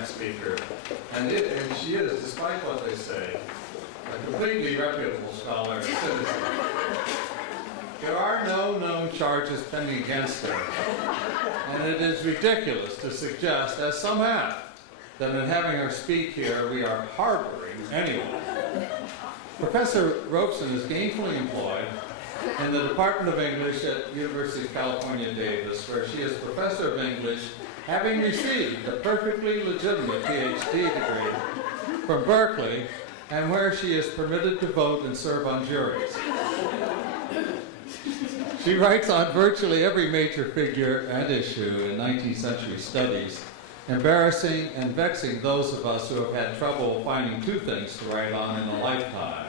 next speaker. And she is, despite what they say, a completely reputable scholar and citizen. There are no known charges pending against her, and it is ridiculous to suggest, as some have, that in having her speak here we are harboring anyone. Professor Robson is gainfully employed in the Department of English at University of California, Davis, where she is professor of English, having received a perfectly legitimate PhD degree from Berkeley, and where she is permitted to vote and serve on juries. She writes on virtually every major figure and issue in 19th century studies, embarrassing and vexing those of us who have had trouble finding two things to write on in a lifetime.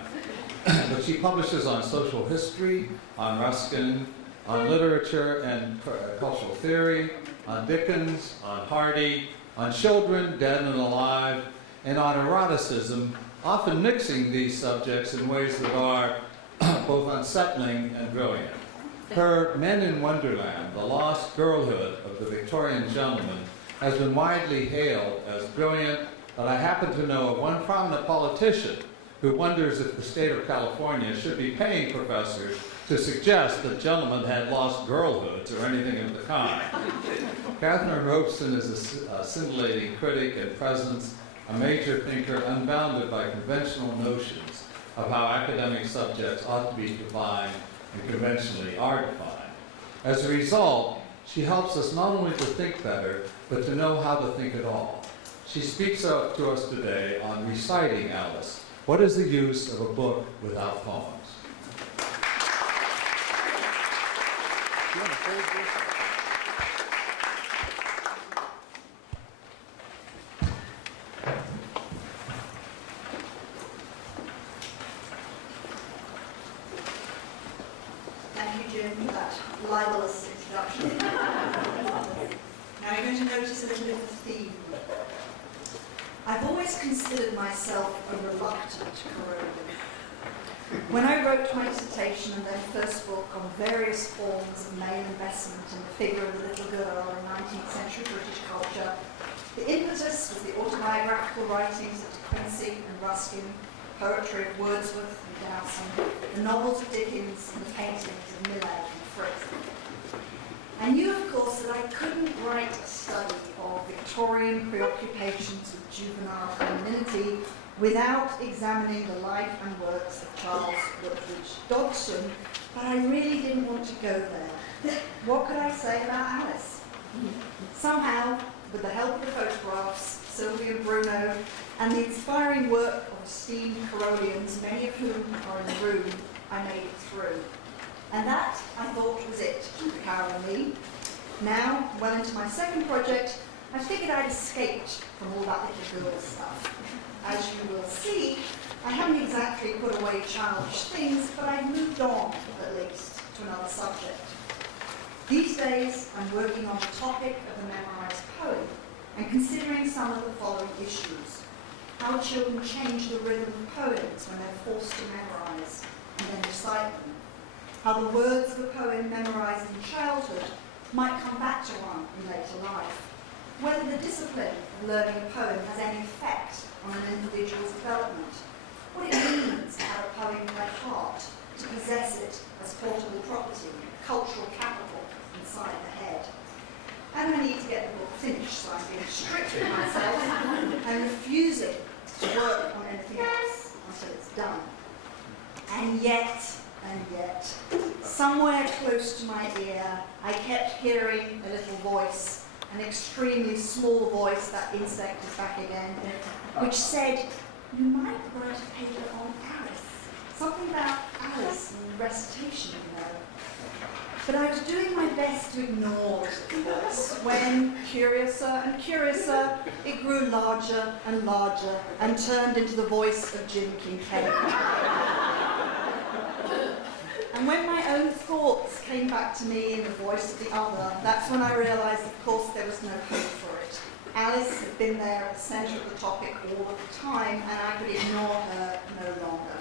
But she publishes on social history, on Ruskin, on literature and cultural theory, on Dickens, on Hardy, on children, dead and alive, and on eroticism, often mixing these subjects in ways that are both unsettling and brilliant. Her Men in Wonderland, The Lost Girlhood of the Victorian Gentleman, has been widely hailed as brilliant, but I happen to know of one prominent politician who wonders if the state of California should be paying professors to suggest that gentlemen had lost girlhoods or anything of the kind. Catherine Robson is a scintillating critic and presence, a major thinker unbounded by conventional notions of how academic subjects ought to be defined and conventionally are defined. As a result, she helps us not only to think better, but to know how to think at all. She speaks up to us today on Reciting Alice. What is the use of a book without poems? Thank you, Jim, for that libelous introduction. Now you're going to notice a little bit of a theme. I've always considered myself a reluctant Carolian. When I wrote my dissertation and then first book on various forms of male investment in the figure of the little girl in 19th century British culture, the impetus was the autobiographical writings of De Quincey and Ruskin, poetry of Wordsworth and Dowson, the novels of Dickens, and the paintings of Millet and Fritz. I knew, of course, that I couldn't write a study of Victorian preoccupations with juvenile femininity without examining the life and works of Charles Lutwidge Dodgson, but I really didn't want to go there. What could I say about Alice? Somehow, with the help of the photographs, Sylvia Bruno, and the inspiring work of esteemed Carolians, many of whom are in the room, I made it through. And that, I thought, was it for Carol and me. Now, well into my second project, I figured I'd escaped from all that little girl stuff. As you will see, I haven't exactly put away childish things, but I've moved on, at least, to another subject. These days, I'm working on the topic of the memorized poem, and considering some of the following issues. How children change the rhythm of poems when they're forced to memorize and then recite them. How the words of a poem memorized in childhood might come back to one in later life. Whether the discipline of learning a poem has any effect on an individual's development. What it means to have a poem by heart, to possess it as portable property, cultural capital inside the head. And I need to get the book finished, so I'm being strict with myself and refusing to work on anything else until it's done. And yet, somewhere close to my ear, I kept hearing a little voice, an extremely small voice, that insect is back again, which said, you might write a paper on Alice. Something about Alice and recitation, you know. But I was doing my best to ignore it at first, when, curiouser and curiouser, it grew larger and larger and turned into the voice of Jim Kincaid. And when my own thoughts came back to me in the voice of the other, that's when I realised, of course, there was no hope for it. Alice had been there at the centre of the topic all of the time, and I could ignore her no longer.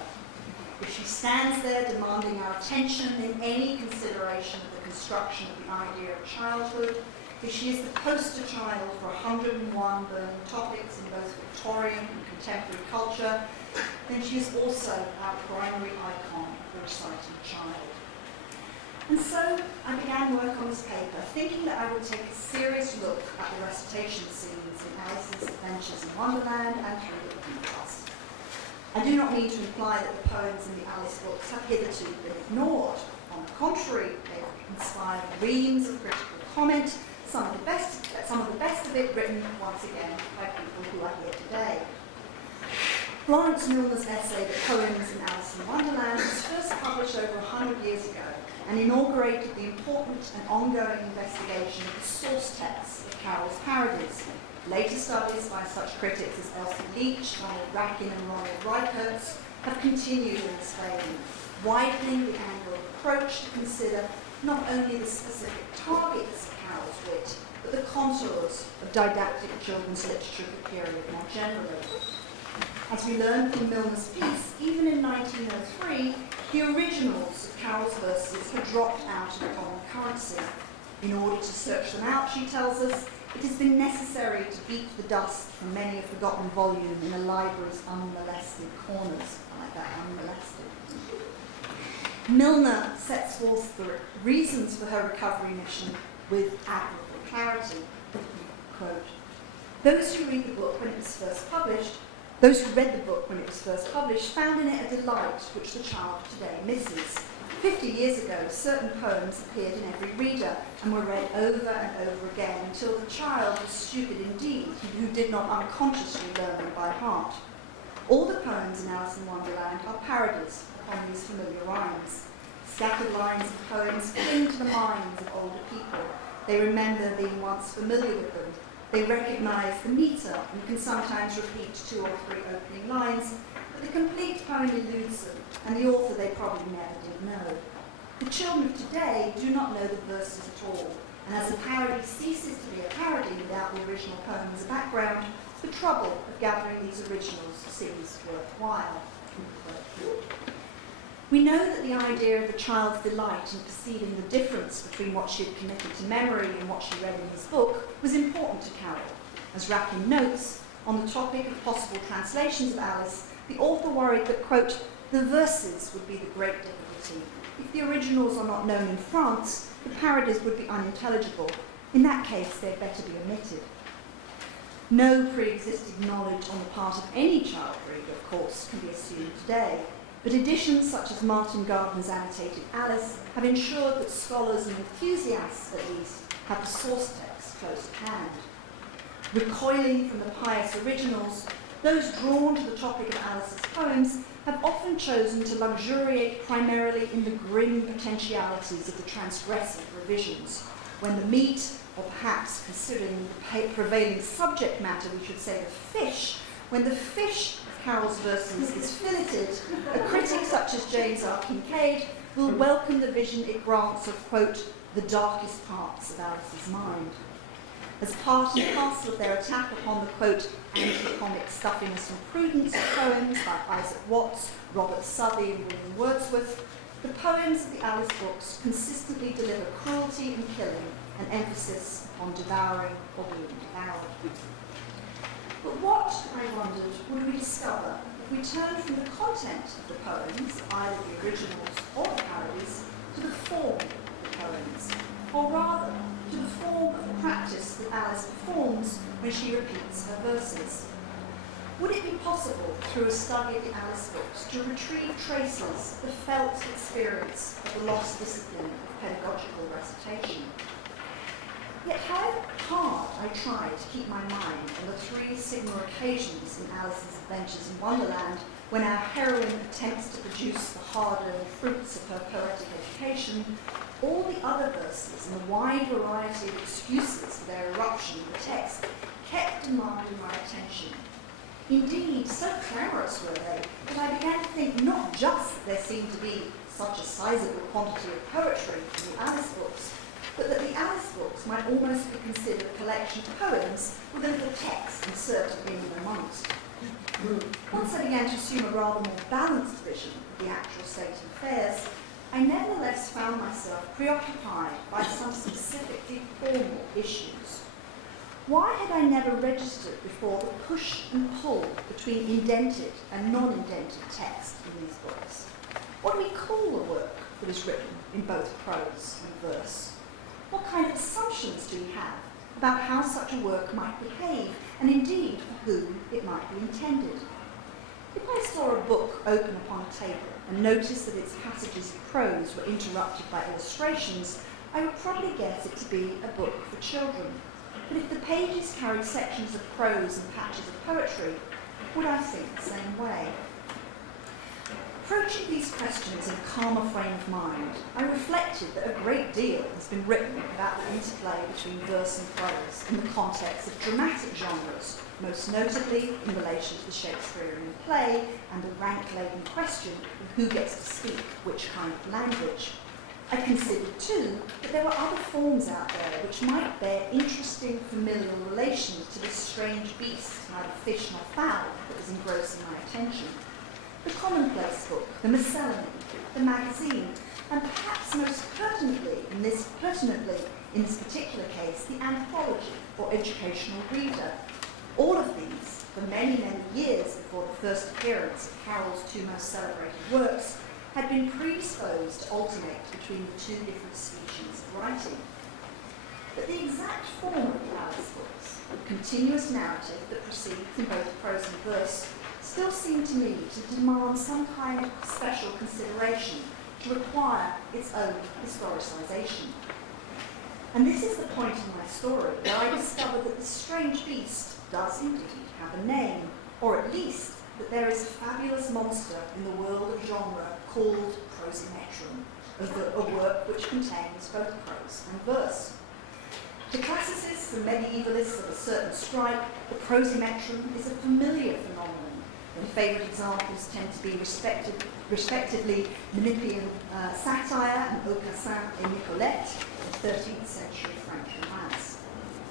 If she stands there demanding our attention in any consideration of the construction of the idea of childhood, if she is the poster child for 101 burning topics in both Victorian and contemporary culture, then she is also our primary icon of the reciting child. And so I began work on this paper, thinking that I would take a serious look at the recitation scenes in Alice's Adventures in Wonderland and through the Looking Glass. I do not mean to imply that the poems in the Alice books have hitherto been ignored. On the contrary, they have inspired reams of critical comment, some of the best of it written, once again, by people who are here today. Florence Milner's essay, The Poems in Alice in Wonderland, was first published over 100 years ago and inaugurated the important and ongoing investigation of the source texts of Carroll's parodies. Later studies by such critics as Elsie Leach, Donald Rakin and Ronald Reichertz have continued in this vein, widening the angle of approach to consider not only the specific targets of Carroll's wit, but the contours of didactic children's literature of the period more generally. As we learned from Milner's piece, even in 1903, the originals of Carroll's verses had dropped out of the common currency. In order to search them out, she tells us, it has been necessary to beat the dust from many a forgotten volume in a library's unmolested corners. I like that, unmolested. Milner sets forth the reasons for her recovery mission with admirable clarity. Quote, those who read the book when it was first published found in it a delight which the child of today misses. 50 years ago, certain poems appeared in every reader and were read over and over again until the child was stupid indeed, who did not unconsciously learn them by heart. All the poems in Alice in Wonderland are parodies upon these familiar rhymes. Scattered lines of poems cling to the minds of older people. They remember being once familiar with them. They recognise the metre and can sometimes repeat 2 or 3 opening lines, but the complete poem eludes them, and the author they probably never did know. The children of today do not know the verses at all, and as a parody ceases to be a parody without the original poem as a background, the trouble of gathering these originals seems worthwhile. We know that the idea of the child's delight in perceiving the difference between what she had committed to memory and what she read in his book was important to Carroll. As Rakin notes, on the topic of possible translations of Alice, the author worried that, quote, the verses would be the great difficulty. If the originals are not known in France, the parodies would be unintelligible. In that case, they'd better be omitted. No pre-existing knowledge on the part of any child reader, of course, can be assumed today. But editions such as Martin Gardner's annotated Alice have ensured that scholars and enthusiasts, at least, have the source text close at hand. Recoiling from the pious originals, those drawn to the topic of Alice's poems have often chosen to luxuriate primarily in the grim potentialities of the transgressive revisions, when the meat, or perhaps considering the prevailing subject matter, we should say the fish, when the fish Carroll's verses is filleted, a critic such as James R. Kincaid will welcome the vision it grants of, quote, the darkest parts of Alice's mind. As part and parcel of their attack upon the, quote, anti-comic stuffiness and prudence of poems by Isaac Watts, Robert Southey and William Wordsworth, the poems of the Alice books consistently deliver cruelty and killing, an emphasis on devouring or being devoured. But what, I wondered, would we discover if we turned from the content of the poems, either the originals or the parodies, to the form of the poems, or rather, to the form of the practice that Alice performs when she repeats her verses? Would it be possible, through a study of the Alice books, to retrieve traces of the felt experience of the lost discipline of pedagogical recitation? Yet however hard I tried to keep my mind on the 3 signal occasions in Alice's Adventures in Wonderland when our heroine attempts to produce the hard-earned fruits of her poetic education, all the other verses and the wide variety of excuses for their eruption in the text kept demanding my attention. Indeed, so clamorous were they that I began to think not just that there seemed to be such a sizable quantity of poetry in the Alice books, but that the Alice books might almost be considered a collection of poems with a little text inserted in and amongst. Once I began to assume a rather more balanced vision of the actual state of affairs, I nevertheless found myself preoccupied by some specifically formal issues. Why had I never registered before the push and pull between indented and non-indented text in these books? What do we call a work that is written in both prose and verse? What kind of assumptions do we have about how such a work might behave, and indeed for whom it might be intended? If I saw a book open upon a table and noticed that its passages of prose were interrupted by illustrations, I would probably guess it to be a book for children. But if the pages carried sections of prose and patches of poetry, would I think the same way? Approaching these questions in a calmer frame of mind, I reflected that a great deal has been written about the interplay between verse and prose in the context of dramatic genres, most notably in relation to the Shakespearean play and the rank-laden question of who gets to speak which kind of language. I considered, too, that there were other forms out there which might bear interesting familial relations to this strange beast, neither fish nor fowl, that was engrossing my attention. The commonplace book, the miscellany, the magazine, and perhaps most pertinently in this particular case, the anthology or educational reader. All of these, for many, many years before the first appearance of Carroll's two most celebrated works, had been predisposed to alternate between the two different species of writing. But the exact form of the Alice books, the continuous narrative that proceeds in both prose and verse, still seemed to me to demand some kind of special consideration, to require its own historicisation. And this is the point in my story where I discovered that this strange beast does indeed have a name, or at least that there is a fabulous monster in the world of genre called prosimetrum, a work which contains both prose and verse. To classicists and medievalists of a certain stripe, the prosimetrum is a familiar phenomenon. And favourite examples tend to be respectively Menippean satire and Aucassin et Nicolette, in 13th century French romance.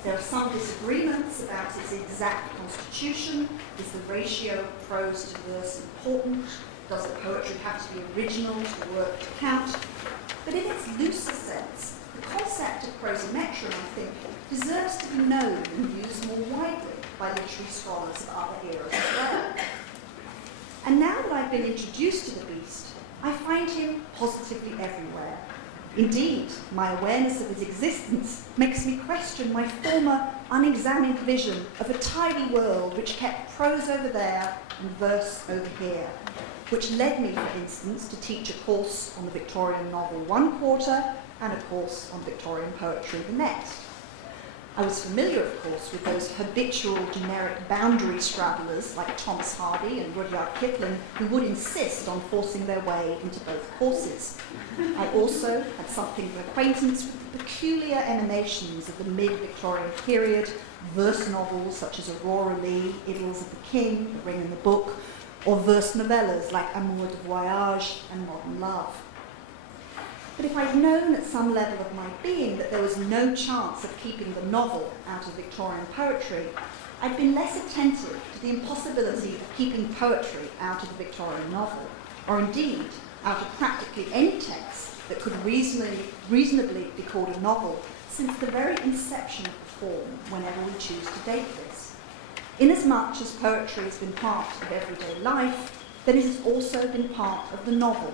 There are some disagreements about its exact constitution. Is the ratio of prose to verse important? Does the poetry have to be original for the work to count? But in its looser sense, the concept of prosimetrum, I think, deserves to be known and used more widely by literary scholars of other eras as well. And now that I've been introduced to the beast, I find him positively everywhere. Indeed, my awareness of his existence makes me question my former unexamined vision of a tidy world which kept prose over there and verse over here, which led me, for instance, to teach a course on the Victorian novel one quarter and a course on Victorian poetry the next. I was familiar, of course, with those habitual generic boundary scrabblers like Thomas Hardy and Rudyard Kipling, who would insist on forcing their way into both courses. I also had something of acquaintance with the peculiar emanations of the mid-Victorian period, verse novels such as Aurora Leigh, Idylls of the King, The Ring and the Book, or verse novellas like Amour de Voyage and Modern Love. But if I'd known at some level of my being that there was no chance of keeping the novel out of Victorian poetry, I'd been less attentive to the impossibility of keeping poetry out of the Victorian novel, or indeed out of practically any text that could reasonably be called a novel since the very inception of the form, whenever we choose to date this. Inasmuch as poetry has been part of everyday life, then it has also been part of the novel,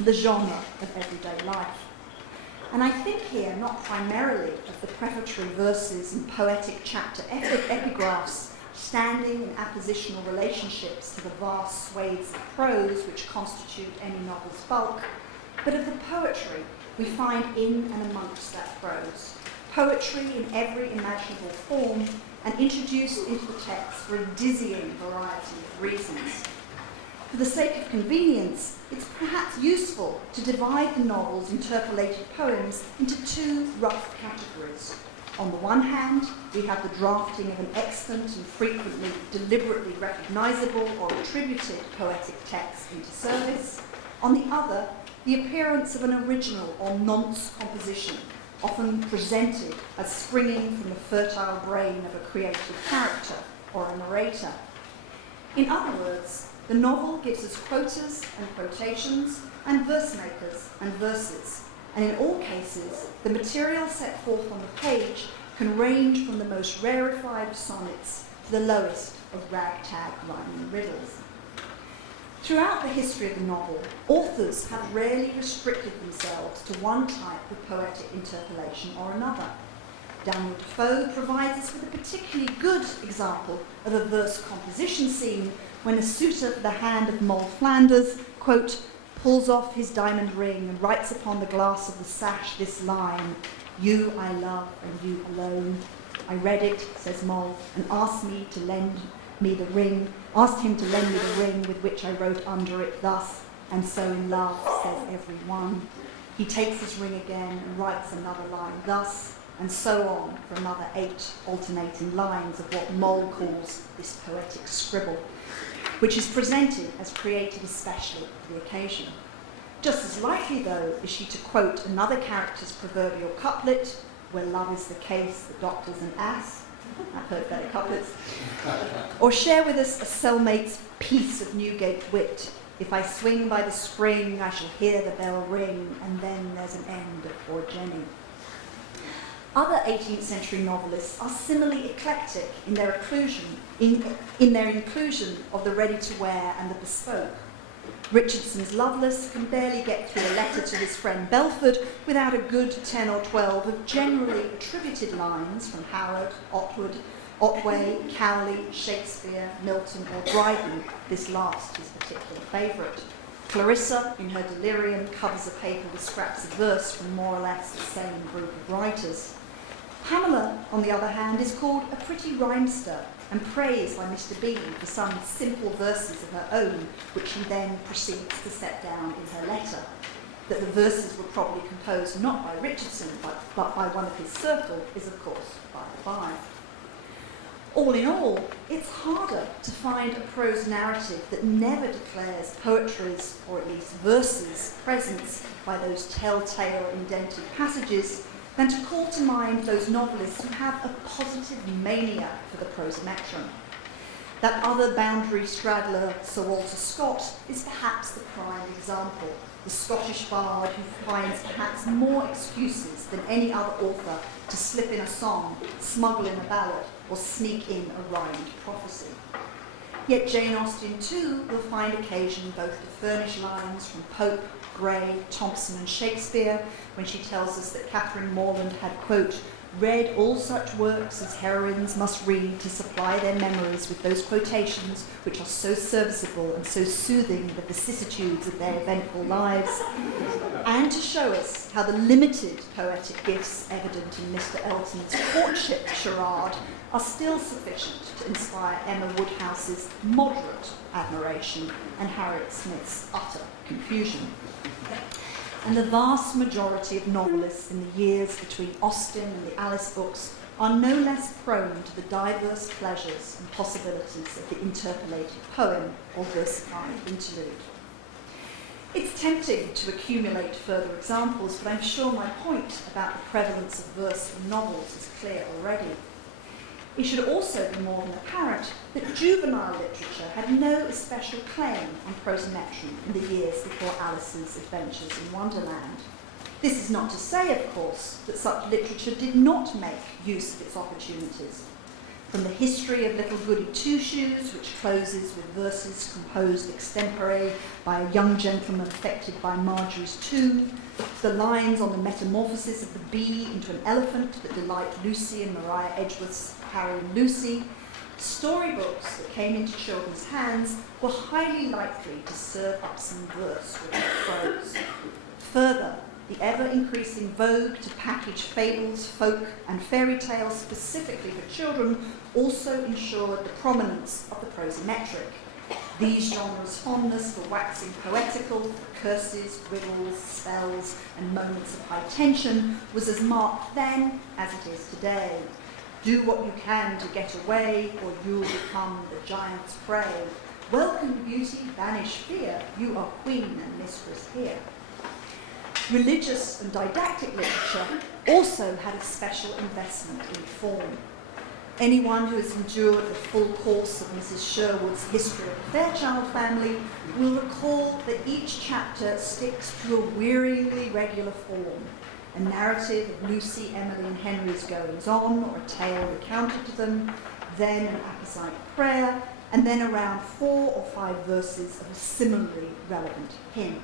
the genre of everyday life. And I think here not primarily of the prefatory verses and poetic chapter epigraphs standing in appositional relationships to the vast swathes of prose which constitute any novel's bulk, but of the poetry we find in and amongst that prose. Poetry in every imaginable form and introduced into the text for a dizzying variety of reasons. For the sake of convenience, it's perhaps useful to divide the novel's interpolated poems into two rough categories. On the one hand, we have the drafting of an excellent and frequently deliberately recognisable or attributed poetic text into service. On the other, the appearance of an original or nonce composition, often presented as springing from the fertile brain of a creative character or a narrator. In other words, the novel gives us quoters and quotations and verse makers and verses, and in all cases, the material set forth on the page can range from the most rarefied sonnets to the lowest of ragtag rhyming riddles. Throughout the history of the novel, authors have rarely restricted themselves to one type of poetic interpolation or another. Daniel Defoe provides us with a particularly good example of a verse composition scene when a suitor for the hand of Moll Flanders, quote, pulls off his diamond ring and writes upon the glass of the sash this line, "You I love and you alone." I read it, says Moll, and asked him to lend me the ring with which I wrote under it thus, and so in love, says every one. He takes his ring again and writes another line thus, and so on for another 8 alternating lines of what Moll calls this poetic scribble, which is presented as created especially for the occasion. Just as likely, though, is she to quote another character's proverbial couplet, "Where love is the case, the doctor's an ass." I've heard better couplets. Or share with us a cellmate's piece of Newgate wit. "If I swing by the spring, I shall hear the bell ring, and then there's an end of poor Jenny." Other 18th century novelists are similarly eclectic in their inclusion of the ready-to-wear and the bespoke. Richardson's Lovelace can barely get through a letter to his friend Belford without a good 10 or 12 of generally attributed lines from Howard, Otway, Cowley, Shakespeare, Milton or Dryden, this last his particular favourite. Clarissa, in her delirium, covers a paper with scraps of verse from more or less the same group of writers. Pamela, on the other hand, is called a pretty rhymester and praised by Mr. B for some simple verses of her own, which she then proceeds to set down in her letter. That the verses were probably composed not by Richardson, but by one of his circle is, of course, by the by. All in all, it's harder to find a prose narrative that never declares poetry's, or at least verses, presence by those telltale indented passages than to call to mind those novelists who have a positive mania for the prosometron. That other boundary straddler, Sir Walter Scott, is perhaps the prime example, the Scottish bard who finds perhaps more excuses than any other author to slip in a song, smuggle in a ballad, or sneak in a rhymed prophecy. Yet Jane Austen, too, will find occasion both to furnish lines from Pope, Gray, Thomson and Shakespeare when she tells us that Catherine Morland had, quote, read all such works as heroines must read to supply their memories with those quotations which are so serviceable and so soothing the vicissitudes of their eventful lives, and to show us how the limited poetic gifts evident in Mr. Elton's courtship charade are still sufficient to inspire Emma Woodhouse's moderate admiration and Harriet Smith's utter confusion. And the vast majority of novelists in the years between Austen and the Alice books are no less prone to the diverse pleasures and possibilities of the interpolated poem or versified interlude. It's tempting to accumulate further examples, but I'm sure my point about the prevalence of verse in novels is clear already. It should also be more than apparent that juvenile literature had no especial claim on prosometry in the years before Alice's adventures in Wonderland. This is not to say, of course, that such literature did not make use of its opportunities. From the history of Little Goody Two-Shoes, which closes with verses composed extempore by a young gentleman affected by Marjorie's tomb, to the lines on the metamorphosis of the bee into an elephant that delight Lucy and Maria Edgeworth's Harry and Lucy, storybooks that came into children's hands were highly likely to serve up some verse with prose. Further, the ever-increasing vogue to package fables, folk, and fairy tales specifically for children also ensured the prominence of the prosometric. These genres' fondness for waxing poetical, for curses, riddles, spells, and moments of high tension was as marked then as it is today. Do what you can to get away, or you'll become the giant's prey. Welcome beauty, banish fear, you are queen and mistress here. Religious and didactic literature also had a special investment in form. Anyone who has endured the full course of Mrs. Sherwood's history of the Fairchild family will recall that each chapter sticks to a wearyingly regular form, a narrative of Lucy, Emily and Henry's goings-on, or a tale recounted to them, then an apposite prayer, and then around 4 or 5 verses of a similarly relevant hymn.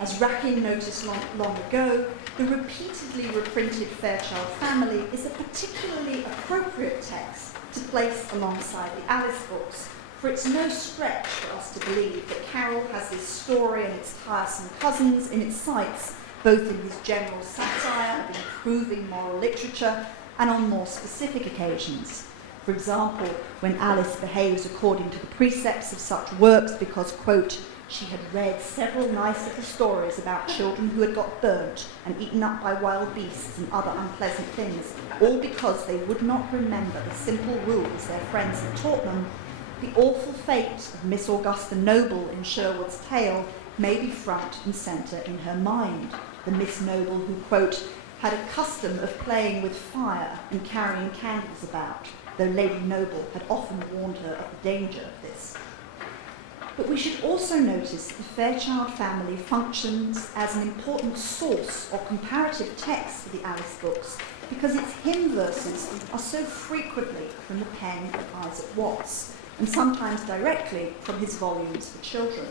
As Racking noticed long ago, the repeatedly reprinted Fairchild family is a particularly appropriate text to place alongside the Alice books, for it's no stretch for us to believe that Carroll has this story and its tiresome cousins in its sights, both in his general satire of improving moral literature and on more specific occasions. For example, when Alice behaves according to the precepts of such works because, quote, she had read several nice little stories about children who had got burnt and eaten up by wild beasts and other unpleasant things, all because they would not remember the simple rules their friends had taught them. The awful fate of Miss Augusta Noble in Sherwood's tale may be front and centre in her mind. The Miss Noble who, quote, had a custom of playing with fire and carrying candles about, though Lady Noble had often warned her of the danger of this. But we should also notice that the Fairchild family functions as an important source or comparative text for the Alice books because its hymn verses are so frequently from the pen of Isaac Watts, and sometimes directly from his volumes for children.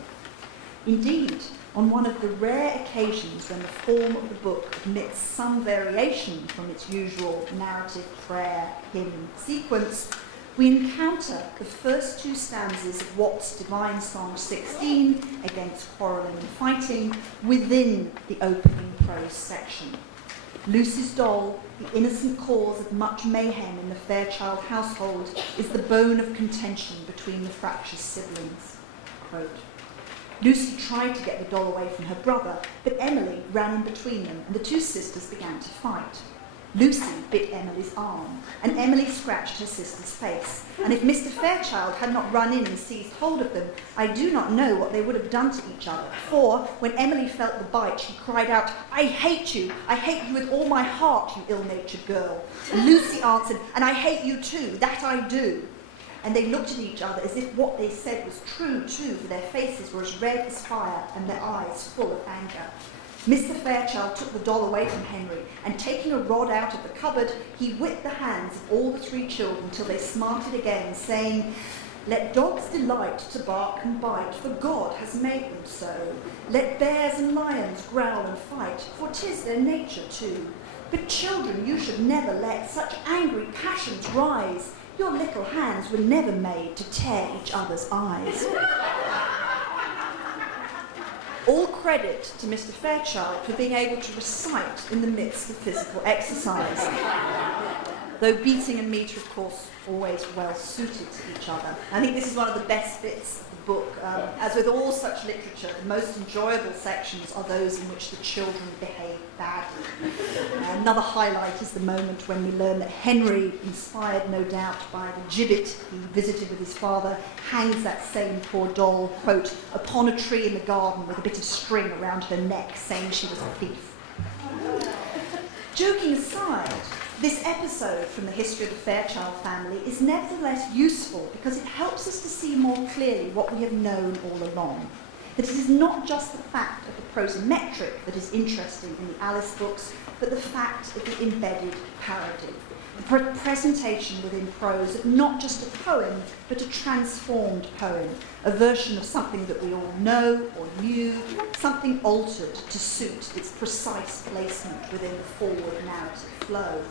Indeed, on one of the rare occasions when the form of the book admits some variation from its usual narrative, prayer, hymn sequence, we encounter the first 2 stanzas of Watts' Divine Song 16, Against Quarrelling and Fighting, within the opening prose section. Lucy's doll, the innocent cause of much mayhem in the Fairchild household, is the bone of contention between the fractious siblings. Quote, Lucy tried to get the doll away from her brother, but Emily ran in between them, and the 2 sisters began to fight. Lucy bit Emily's arm, and Emily scratched her sister's face. And if Mr. Fairchild had not run in and seized hold of them, I do not know what they would have done to each other. For, when Emily felt the bite, she cried out, I hate you with all my heart, you ill-natured girl. And Lucy answered, and I hate you too, that I do. And they looked at each other as if what they said was true too, for their faces were as red as fire and their eyes full of anger. Mr. Fairchild took the doll away from Henry, and taking a rod out of the cupboard, he whipped the hands of all the 3 children till they smarted again, saying, Let dogs delight to bark and bite, for God has made them so. Let bears and lions growl and fight, for 'tis their nature too. But children, you should never let such angry passions rise. Your little hands were never made to tear each other's eyes. All credit to Mr. Fairchild for being able to recite in the midst of physical exercise, though beating and metre, of course, always well suited to each other. I think this is one of the best bits of the book. As with all such literature, the most enjoyable sections are those in which the children behave badly. Another highlight is the moment when we learn that Henry, inspired no doubt by the gibbet he visited with his father, hangs that same poor doll, quote, upon a tree in the garden with a bit of string around her neck, saying she was a thief. Joking aside, this episode from the history of the Fairchild family is nevertheless useful because it helps us to see more clearly what we have known all along. That it is not just the fact of the prosometric that is interesting in the Alice books, but the fact of the embedded parody. The presentation within prose of not just a poem, but a transformed poem, a version of something that we all know or knew, something altered to suit its precise placement within the forward narrative flow.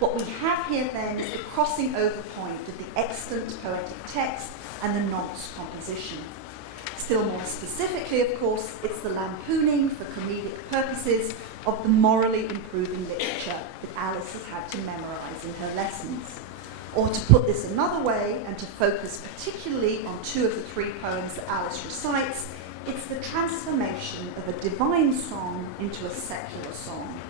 What we have here then is the crossing over point of the extant poetic text and the nonce composition. Still more specifically, of course, it's the lampooning for comedic purposes of the morally improving literature that Alice has had to memorise in her lessons. Or to put this another way, and to focus particularly on 2 of the 3 poems that Alice recites, it's the transformation of a divine song into a secular song.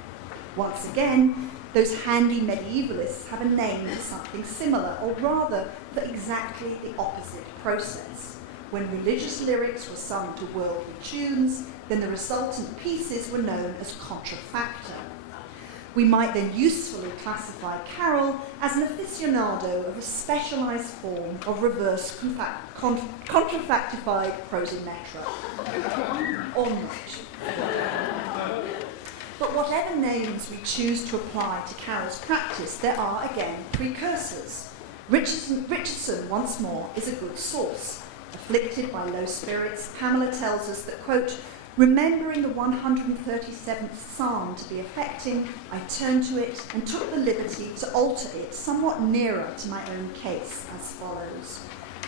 Once again, those handy medievalists have a name for something similar, or rather, for exactly the opposite process. When religious lyrics were sung to worldly tunes, then the resultant pieces were known as contrafacta. We might then usefully classify Carol as an aficionado of a specialised form of reverse contrafactified prosimetra. Or not. But whatever names we choose to apply to Carol's practice, there are again precursors. Richardson, once more, is a good source. Afflicted by low spirits, Pamela tells us that, quote, remembering the 137th Psalm to be affecting, I turned to it and took the liberty to alter it somewhat nearer to my own case, as follows.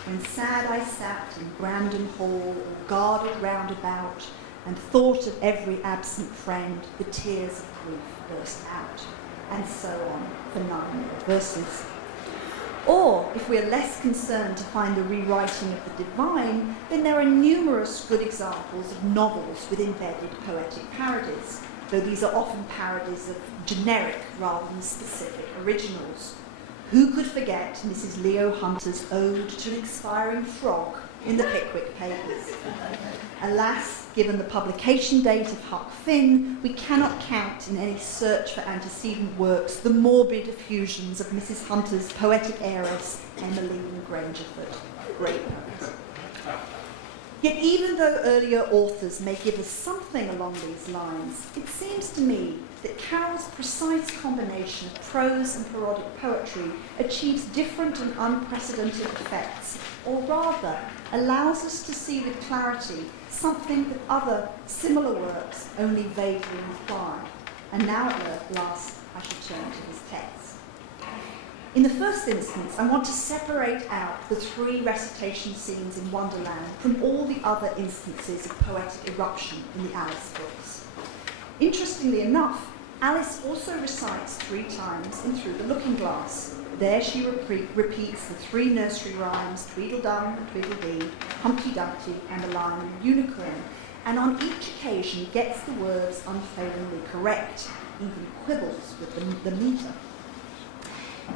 When sad I sat in Brandon Hall, or guarded round about, and thought of every absent friend, the tears of grief burst out, and so on for 9 more verses. Or, if we are less concerned to find the rewriting of the divine, then there are numerous good examples of novels with embedded poetic parodies, though these are often parodies of generic rather than specific originals. Who could forget Mrs. Leo Hunter's ode to an expiring frog in the Pickwick Papers? Alas, given the publication date of Huck Finn, we cannot count in any search for antecedent works the morbid effusions of Mrs. Hunter's poetic heiress, Emmeline Grangerford. Great poet. Yet even though earlier authors may give us something along these lines, it seems to me that Carol's precise combination of prose and parodic poetry achieves different and unprecedented effects, or rather allows us to see with clarity something that other similar works only vaguely imply. And now at last I shall turn to his text. In the first instance, I want to separate out the 3 recitation scenes in Wonderland from all the other instances of poetic eruption in the Alice books. Interestingly enough, Alice also recites 3 times in Through the Looking Glass. There she repeats the 3 nursery rhymes, Tweedledum, Tweedledee, Humpty Dumpty, and the Lion and Unicorn, and on each occasion gets the words unfailingly correct, even quibbles with the metre.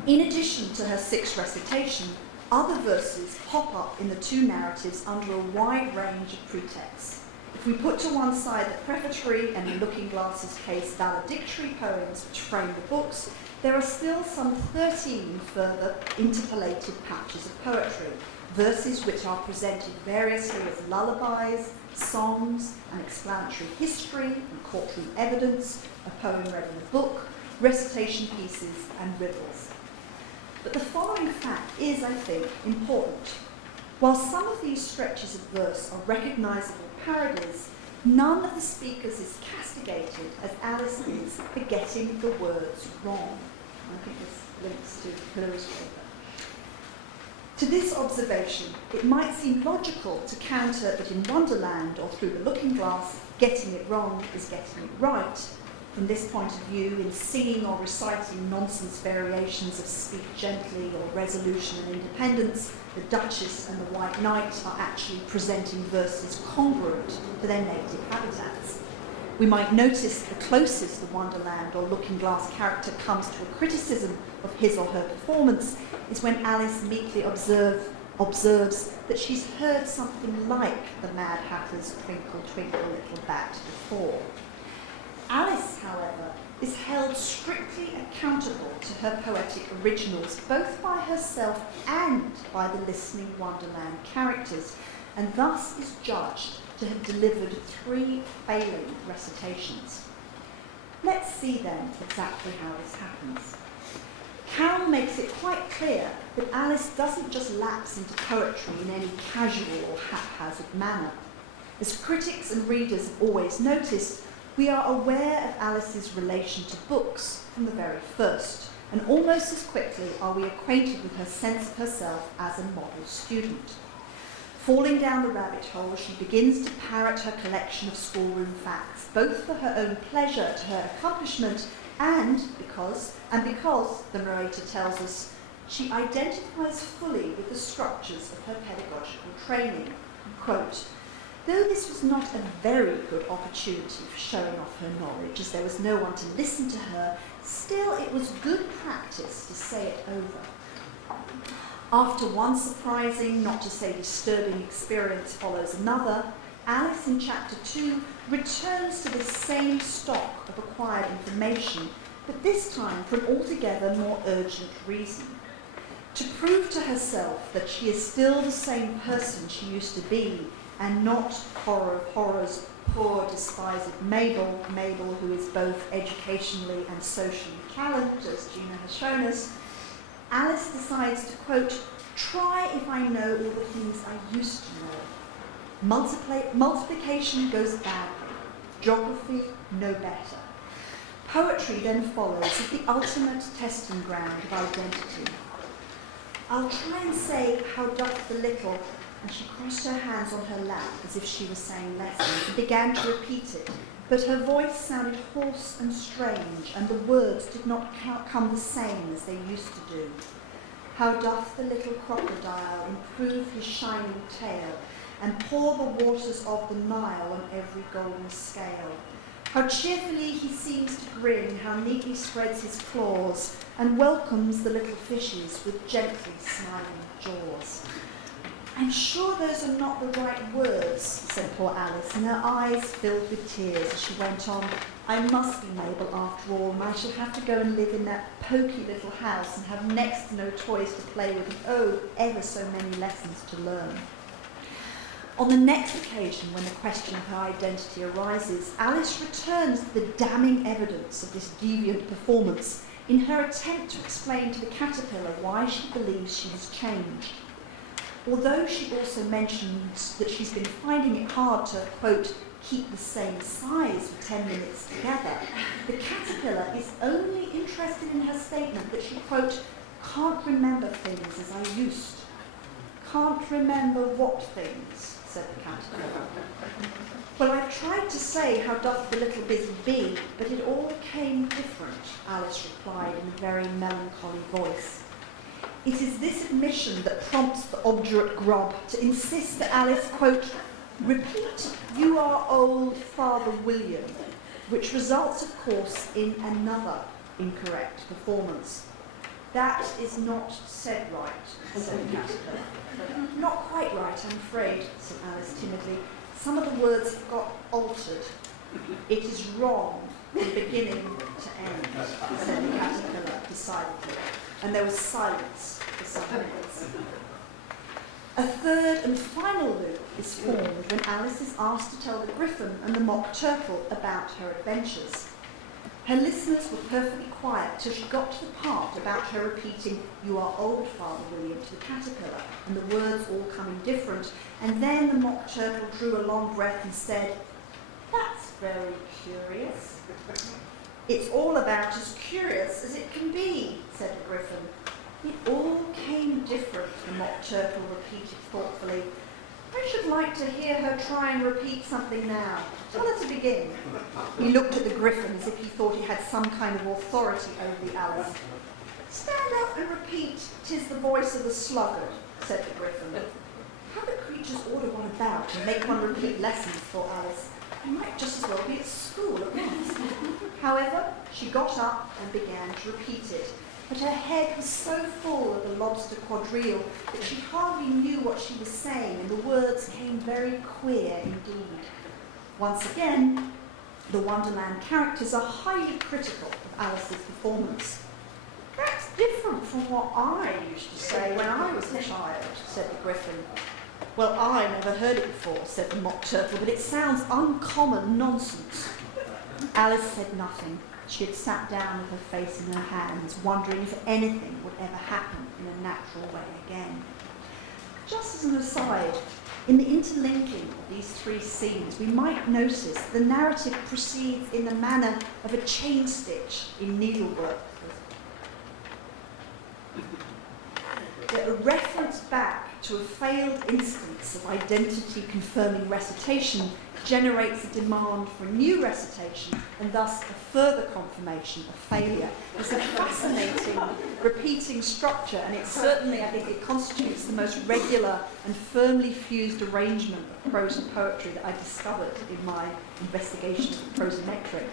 In addition to her 6th recitation, other verses pop up in the 2 narratives under a wide range of pretexts. If we put to one side the prefatory and in Looking Glass's case valedictory poems which frame the books, there are still some 13 further interpolated patches of poetry, verses which are presented variously as lullabies, songs, an explanatory history and courtroom evidence, a poem read in a book, recitation pieces, and riddles. But the following fact is, I think, important. While some of these stretches of verse are recognisable parodies, none of the speakers is castigated as Alice is for getting the words wrong. I think this links to Hilary's paper. To this observation, it might seem logical to counter that in Wonderland or Through the Looking Glass, getting it wrong is getting it right. From this point of view, in singing or reciting nonsense variations of Speak Gently or Resolution and Independence, the Duchess and the White Knight are actually presenting verses congruent to their native habitats. We might notice the closest the Wonderland or Looking Glass character comes to a criticism of his or her performance is when Alice meekly observes that she's heard something like the Mad Hatter's Twinkle, Twinkle, Little Bat before. Alice, however, is held strictly accountable to her poetic originals, both by herself and by the listening Wonderland characters, and thus is judged to have delivered 3 failing recitations. Let's see then exactly how this happens. Carol makes it quite clear that Alice doesn't just lapse into poetry in any casual or haphazard manner. As critics and readers have always noticed, we are aware of Alice's relation to books from the very first, and almost as quickly are we acquainted with her sense of herself as a model student. Falling down the rabbit hole, she begins to parrot her collection of schoolroom facts, both for her own pleasure to her accomplishment and because, the narrator tells us, she identifies fully with the structures of her pedagogical training. Quote, though this was not a very good opportunity for showing off her knowledge, as there was no one to listen to her, still it was good practice to say it over. After one surprising, not to say disturbing experience follows another, Alice in Chapter 2 returns to the same stock of acquired information but this time for an altogether more urgent reason. To prove to herself that she is still the same person she used to be, and not, horror of horrors, poor, despised Mabel, who is both educationally and socially challenged, as Gina has shown us, Alice decides to, quote, try if I know all the things I used to know. Multiplication goes badly, geography no better. Poetry then follows as the ultimate testing ground of identity. I'll try and say how doth the little, and she crossed her hands on her lap as if she was saying lessons and began to repeat it, but her voice sounded hoarse and strange, and the words did not come the same as they used to do. How doth the little crocodile improve his shining tail, and pour the waters of the Nile on every golden scale? How cheerfully he seems to grin, how neatly spreads his claws, and welcomes the little fishes with gently smiling jaws. I'm sure those are not the right words, said poor Alice, and her eyes filled with tears as she went on. I must be Mabel after all, and I shall have to go and live in that poky little house and have next to no toys to play with, and oh, ever so many lessons to learn. On the next occasion, when the question of her identity arises, Alice returns to the damning evidence of this deviant performance in her attempt to explain to the caterpillar why she believes she has changed. Although she also mentions that she's been finding it hard to, quote, keep the same size for 10 minutes together, the caterpillar is only interested in her statement that she, quote, can't remember things as I used. Can't remember what things, said the caterpillar. Well, I've tried to say how doth the little busy bee, but it all came different, Alice replied in a very melancholy voice. It is this admission that prompts the obdurate Grub to insist that Alice, quote, repeat, you are old Father William, which results, of course, in another incorrect performance. That is not said right, said the caterpillar. Not quite right, I'm afraid, said Alice timidly. Some of the words have got altered. It is wrong from beginning to end, said the caterpillar decidedly. And there was silence for some minutes. A third and final loop is formed when Alice is asked to tell the griffin and the mock turtle about her adventures. Her listeners were perfectly quiet till she got to the part about her repeating, you are old, Father William, to the caterpillar, and the words all coming different, and then the mock turtle drew a long breath and said, that's very curious. It's all about as curious as it can be, said the griffin. It all came different, the mock turtle repeated thoughtfully. I should like to hear her try and repeat something now. Tell her to begin. He looked at the griffin as if he thought he had some kind of authority over the Alice. Stand up and repeat, 'tis the voice of the sluggard, said the griffin. How the creatures order one about and make one repeat lessons, thought Alice. I might just as well be at school at once. However, she got up and began to repeat it, but her head was so full of the lobster quadrille that she hardly knew what she was saying, and the words came very queer indeed. Once again, the Wonderland characters are highly critical of Alice's performance. That's different from what I used to say when I was a child, said the griffin. Well, I never heard it before, said the mock turtle, but it sounds uncommon nonsense. Alice said nothing. She had sat down with her face in her hands, wondering if anything would ever happen in a natural way again. Just as an aside, in the interlinking of these three scenes, we might notice the narrative proceeds in the manner of a chain stitch in needlework. A reference back to a failed instance of identity-confirming recitation generates a demand for a new recitation and thus a further confirmation of failure. It's a fascinating repeating structure, and it certainly, I think, it constitutes the most regular and firmly fused arrangement of prose and poetry that I discovered in my investigation of the prosometric.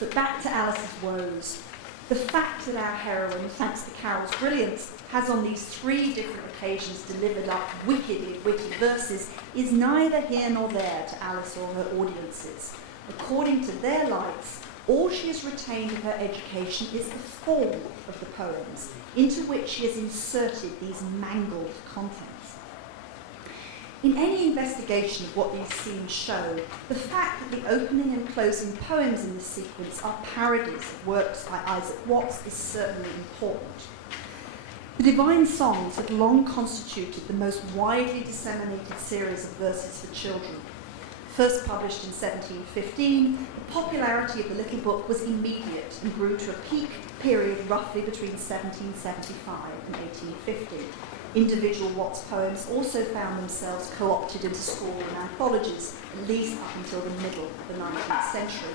But back to Alice's woes. The fact that our heroine, thanks to Carol's brilliance, has on these three different occasions delivered up wickedly witty verses is neither here nor there to Alice or her audiences. According to their lights, all she has retained of her education is the form of the poems, into which she has inserted these mangled contents. In any investigation of what these scenes show, the fact that the opening and closing poems in this sequence are parodies of works by Isaac Watts is certainly important. The Divine Songs have long constituted the most widely disseminated series of verses for children. First published in 1715, the popularity of the little book was immediate and grew to a peak period roughly between 1775 and 1850. Individual Watts poems also found themselves co-opted into school and anthologies, at least up until the middle of the 19th century.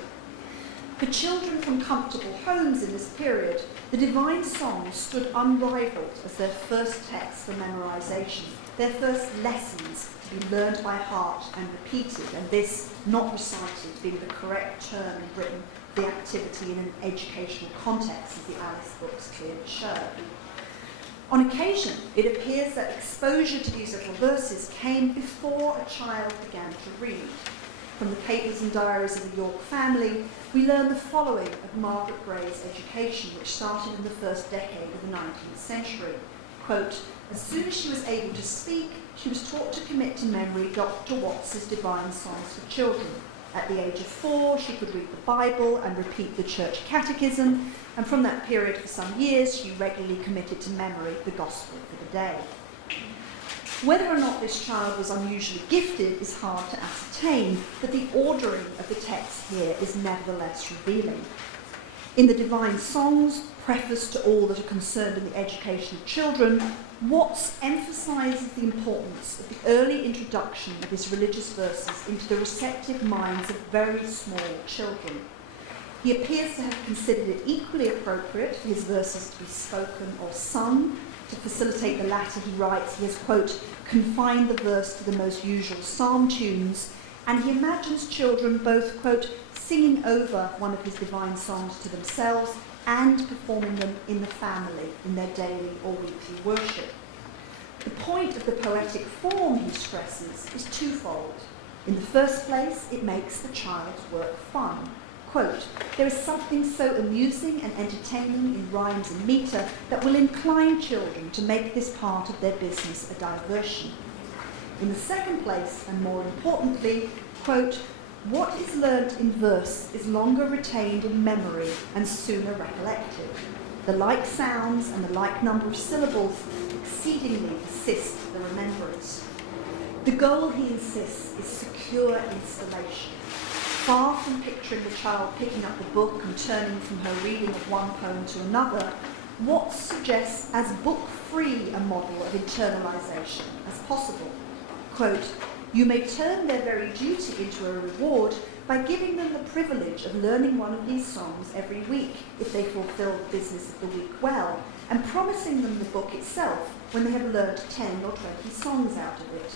For children from comfortable homes in this period, the Divine Songs stood unrivaled as their first text for memorization, their first lessons to be learned by heart and repeated, and this, not recited, being the correct term in Britain, the activity in an educational context, as the Alice books clearly show. On occasion, it appears that exposure to these little verses came before a child began to read. From the papers and diaries of the York family, we learn the following of Margaret Gray's education, which started in the first decade of the 19th century. Quote, as soon as she was able to speak, she was taught to commit to memory Dr. Watts's Divine Songs for Children. At the age of 4, she could read the Bible and repeat the church catechism, and from that period for some years, she regularly committed to memory the Gospel for the day. Whether or not this child was unusually gifted is hard to ascertain, but the ordering of the text here is nevertheless revealing. In the Divine Songs, preface to all that are concerned in the education of children, Watts emphasises the importance of the early introduction of his religious verses into the receptive minds of very small children. He appears to have considered it equally appropriate for his verses to be spoken or sung. To facilitate the latter, he writes, he has, quote, confined the verse to the most usual psalm tunes, and he imagines children both, quote, singing over one of his divine songs to themselves and performing them in the family in their daily or weekly worship. The point of the poetic form, he stresses, is twofold. In the first place, it makes the child's work fun. Quote, there is something so amusing and entertaining in rhymes and metre that will incline children to make this part of their business a diversion. In the second place, and more importantly, quote, what is learnt in verse is longer retained in memory and sooner recollected. The like sounds and the like number of syllables exceedingly assist the remembrance. The goal, he insists, is secure installation. Far from picturing the child picking up the book and turning from her reading of one poem to another, Watts suggests as book-free a model of internalisation as possible. Quote, you may turn their very duty into a reward by giving them the privilege of learning one of these songs every week if they fulfil the business of the week well, and promising them the book itself when they have learnt 10 or 20 songs out of it.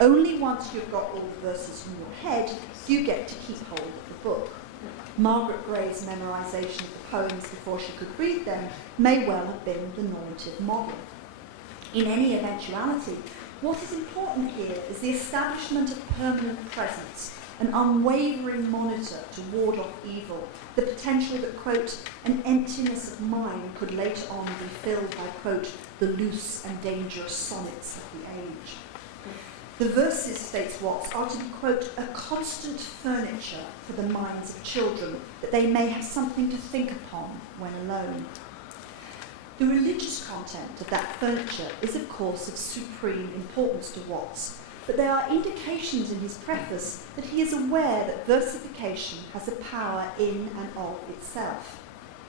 Only once you've got all the verses in your head do you get to keep hold of the book. Margaret Gray's memorisation of the poems before she could read them may well have been the normative model. In any eventuality, what is important here is the establishment of permanent presence, an unwavering monitor to ward off evil, the potential that, quote, an emptiness of mind could later on be filled by, quote, the loose and dangerous sonnets of the age. The verses, states Watts, are to be, quote, a constant furniture for the minds of children, that they may have something to think upon when alone. The religious content of that furniture is, of course, of supreme importance to Watts, but there are indications in his preface that he is aware that versification has a power in and of itself.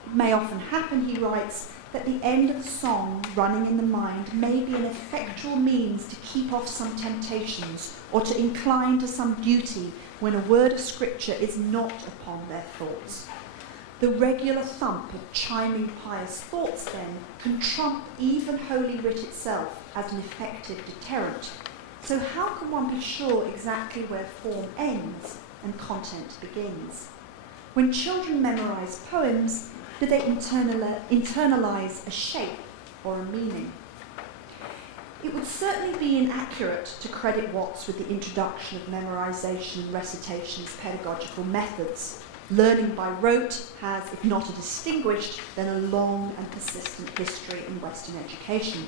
It may often happen, he writes, that the end of the song running in the mind may be an effectual means to keep off some temptations or to incline to some duty when a word of scripture is not upon their thoughts. The regular thump of chiming pious thoughts, then, can trump even Holy Writ itself as an effective deterrent. So how can one be sure exactly where form ends and content begins? When children memorise poems, do they internalise a shape or a meaning? It would certainly be inaccurate to credit Watts with the introduction of memorisation and recitation as pedagogical methods. Learning by rote has, if not a distinguished, then a long and persistent history in Western education.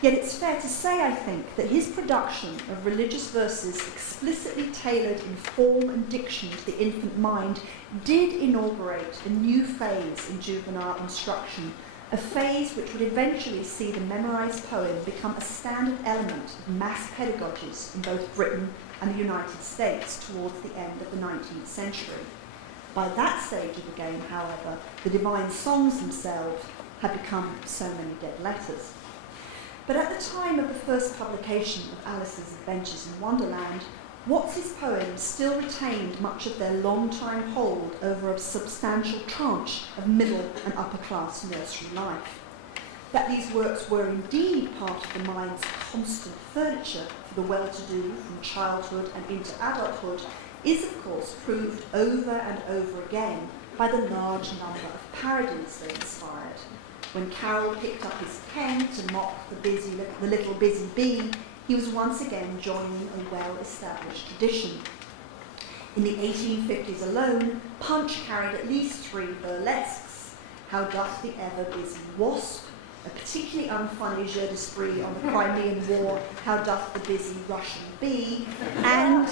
Yet it's fair to say, I think, that his production of religious verses explicitly tailored in form and diction to the infant mind did inaugurate a new phase in juvenile instruction, a phase which would eventually see the memorized poem become a standard element of mass pedagogies in both Britain and the United States towards the end of the 19th century. By that stage of the game, however, the divine songs themselves had become so many dead letters. But at the time of the first publication of Alice's Adventures in Wonderland, Watts's poems still retained much of their long-time hold over a substantial tranche of middle and upper-class nursery life. That these works were indeed part of the mind's constant furniture for the well-to-do from childhood and into adulthood is, of course, proved over and over again by the large number of parodies they inspired. When Carroll picked up his pen to mock the little busy bee, he was once again joining a well-established tradition. In the 1850s alone, Punch carried at least 3 burlesques: How Doth the Ever-Busy Wasp, a particularly unfunny jeu d'esprit on the Crimean War, How Doth the Busy Russian Bee, and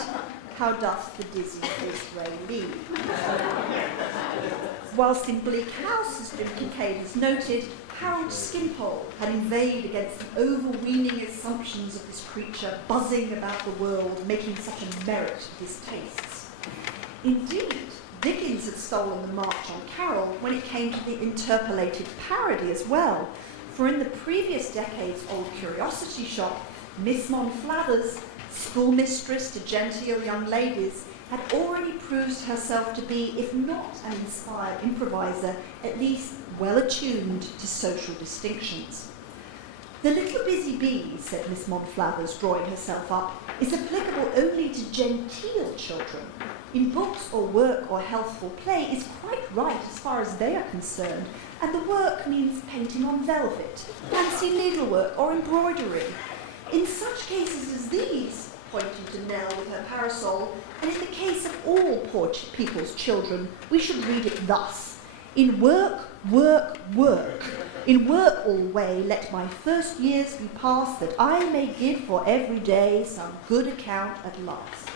How Doth the Dizzy Israeli. Whilst in Bleak House, as Jim Kincaid has noted, Harold Skimpole had inveighed against the overweening assumptions of this creature buzzing about the world, making such a merit of his tastes. Indeed, Dickens had stolen the march on Carroll when it came to the interpolated parody as well, for in the previous decade's Old Curiosity Shop, Miss Monflathers, schoolmistress to genteel young ladies, had already proved herself to be, if not an inspired improviser, at least well attuned to social distinctions. The little busy bee, said Miss Monflathers, drawing herself up, is applicable only to genteel children. In books or work or healthful play is quite right as far as they are concerned, and the work means painting on velvet, fancy needlework or embroidery. In such cases as these, pointing to Nell with her parasol, and in the case of all poor people's children, we should read it thus: in work, work, work. In work alway let my first years be passed, that I may give for every day some good account at last.